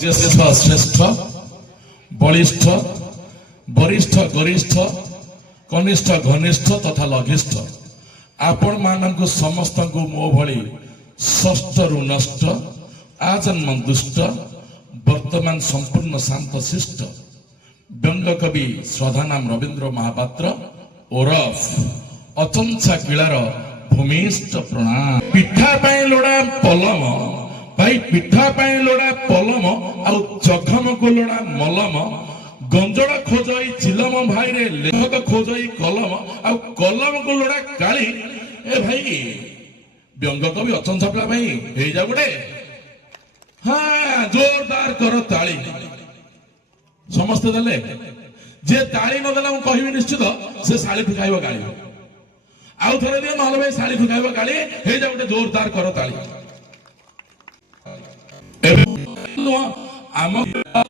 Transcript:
श्रेष्ठ बलिष्ठ वरिष्ठ गरिष्ठ कनिष्ठ घनिष्ठ तथा लघिष्ठ आपण मानक समस्त को मो भली षष्ठ रु नष्ट आजन्म दुष्ट वर्तमान संपूर्ण शांत शिष्ट व्यंग कवि श्रद्धानाम रवींद्र महापात्र ओरफ अचंछा किलार भूमिष्ठ प्रणाम पिठा पाई लोड़ा पलम भाई पिठा पाई लोड़ा पलम आउ जखम को लोड़ा मलम गंजड़ा खोजई चिलम भाई रे लेखक खोजई कलम आउ कलम को लोड़ा काली ए भाई व्यंग कवि अचंछा पिला भाई हे जा गुडे हाँ जोरदार कर ताली समस्त देले जे ताली न देला कहि निश्चित से साड़ी फुकाइबो गाली आउ थरे दियो नहले भाई साड़ी फुकाइबो गाली हे जा गुडे जोरदार कर ताली आम